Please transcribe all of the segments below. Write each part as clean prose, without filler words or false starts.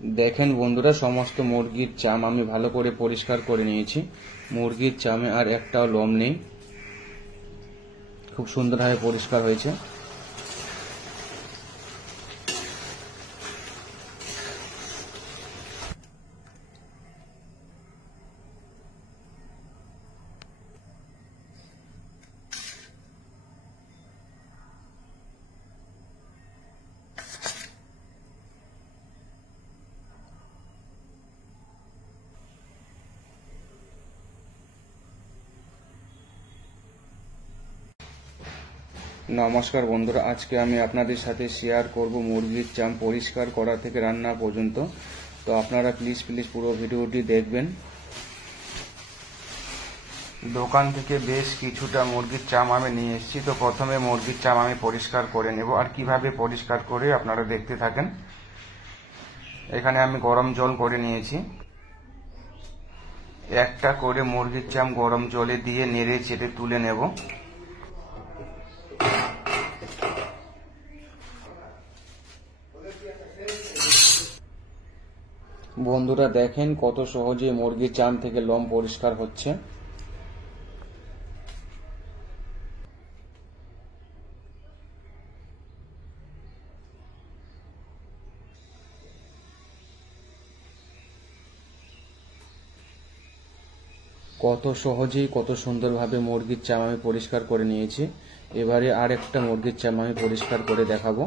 দেখেন বন্ধুরা, সমস্ত মুরগির চাম আমি ভালো করে পরিষ্কার করে নিয়েছি। মুরগির চামে আর একটাও লোম নেই, খুব সুন্দরভাবে পরিষ্কার হয়েছে। নমস্কার বন্ধুরা, আজকে আমি আপনাদের সাথে শেয়ার করব মুরগির চাম পরিষ্কার করা থেকে রান্না পর্যন্ত। তো আপনারা প্লিজ পুরো ভিডিওটি দেখবেন। দোকান থেকে বেশ কিছুটা মুরগির চাম আমি নিয়ে এসেছি। তো প্রথমে মুরগির চাম আমি পরিষ্কার করে নেব, আর কিভাবে পরিষ্কার করে আপনারা দেখতে থাকেন। এখানে আমি গরম জল করে নিয়েছি। একটা করে মুরগির চাম গরম জলে দিয়ে নেড়ে চেড়ে তুলে নেব। বন্ধুরা দেখেন কত সহজে মুরগির চাম থেকে লোম পরিষ্কার হচ্ছে। কত সহজেই কত সুন্দরভাবে মুরগির চাম আমি পরিষ্কার করে নিয়েছি। এবারে আর একটা মুরগির চাম আমি পরিষ্কার করে দেখাবো।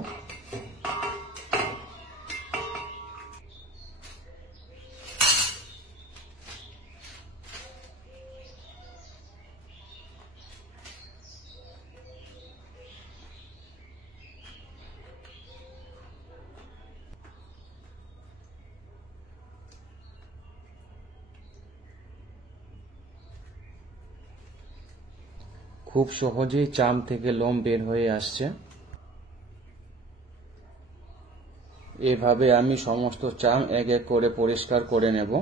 খুব সহজেই চাম থেকে লোম বের হয়ে আসছে। এভাবে আমি সমস্ত চাম এক এক করে পরিষ্কার করে নেব।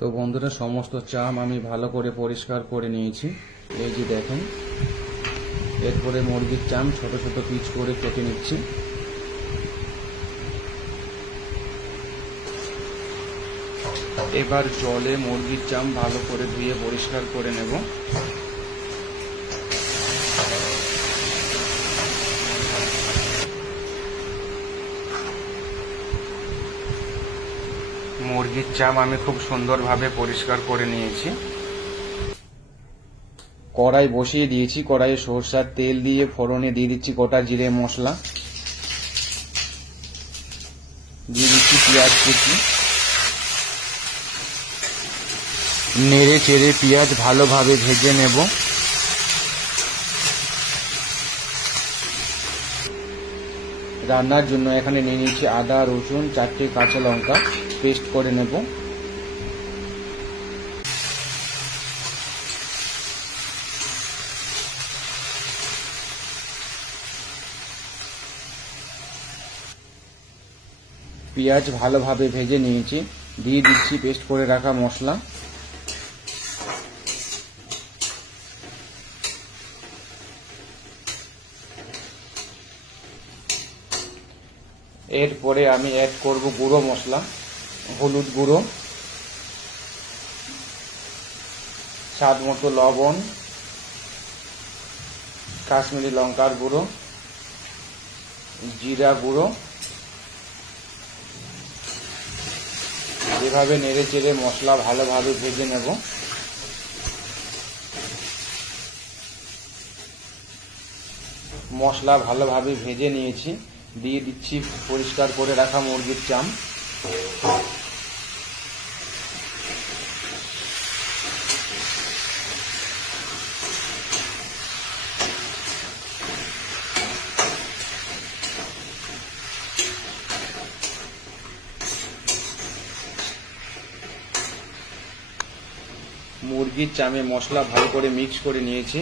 তো বন্ধুরা, সমস্ত চাম আমি ভালো করে পরিষ্কার করে নিয়েছি। এই যে দেখেন, এরপরে মুরগির চাম ছোট ছোট পিস করে কেটে নিচ্ছি। এবার জলে মুরগির চাম ভালো করে ধুয়ে পরিষ্কার করে নেব। মুরগির চাম আমি খুব সুন্দরভাবে পরিষ্কার করে নিয়েছি। কড়াই বসিয়ে দিয়েছি। কড়াইয়ে সরষের তেল দিয়ে ফোড়নে দিয়ে দিচ্ছি গোটা জিরে মশলা, দিয়ে দিচ্ছি পেঁয়াজ কুচি। নেড়ে চেড়ে পেঁয়াজ ভালোভাবে ভেজে নেব। রান্নার জন্য এখানে নিয়ে নিচ্ছি আদা রসুন 4টে কাঁচা লঙ্কা পেস্ট করে নেব। পেঁয়াজ ভালোভাবে ভেজে নিয়েছি, দিয়ে দিচ্ছি পেস্ট করে রাখা মশলা। এরপরে আমি অ্যাড করব গুঁড়ো মশলা, হলুদ গুঁড়ো, স্বাদ মতো লবণ, কাশ্মীরি লঙ্কার গুঁড়ো, জিরা গুঁড়ো। এভাবে নেড়ে চেড়ে মশলা ভালোভাবে ভেজে নেব। মশলা ভালোভাবে ভেজে নিয়েছি, দিয়ে দিচ্ছি পরিষ্কার করে রাখা মুরগির চাম। মুরগির চামে মশলা ভালো করে মিক্স করে নিয়েছি।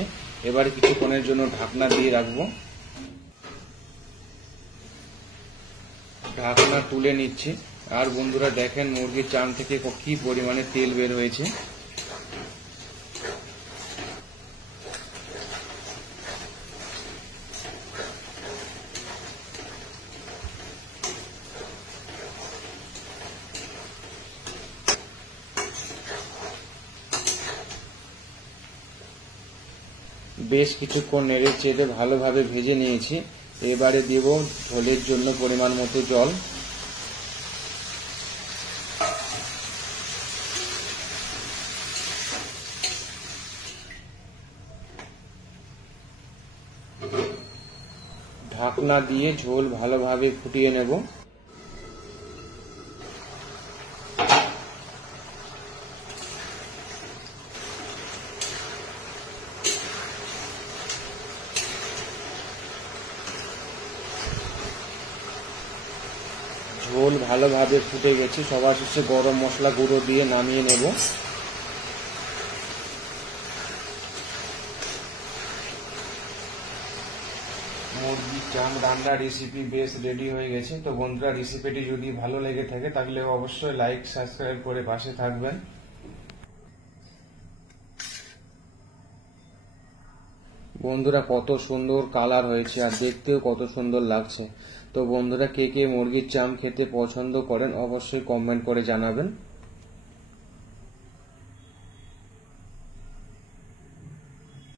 এবারে কিছুক্ষণের জন্য ঢাকনা দিয়ে রাখবো। ঢাকনা তুলে নিচ্ছি। আর বন্ধুরা দেখেন মুরগির চাম থেকে কি পরিমাণে তেল বের হয়েছে। বেশ কিছুক্ষণ নেড়ে চেড়ে ভালোভাবে ভেজে নিয়েছি। এবারে দেব ঝোলের জন্য পরিমাণ মতো জল। ঢাকনা দিয়ে ঝোল ভালোভাবে ফুটিয়ে নেব। ঝোল ভালোভাবে ফুটে গেছে। সবার শেষে গরম মশলা গুঁড়ো দিয়ে নামিয়ে নেব। মুরগির চাম রান্না রেসিপি বেশ রেডি হয়ে গেছে। তো বন্ধুরা রেসিপিটি যদি ভালো লেগে থাকে তাহলে অবশ্যই লাইক সাবস্ক্রাইব করে পাশে থাকবেন। বন্ধুরা কত সুন্দর কালার হয়েছে আর দেখতেও কত সুন্দর লাগছে। তো বন্ধুরা কে কে মুরগির চাম খেতে পছন্দ করেন অবশ্যই কমেন্ট করে জানাবেন।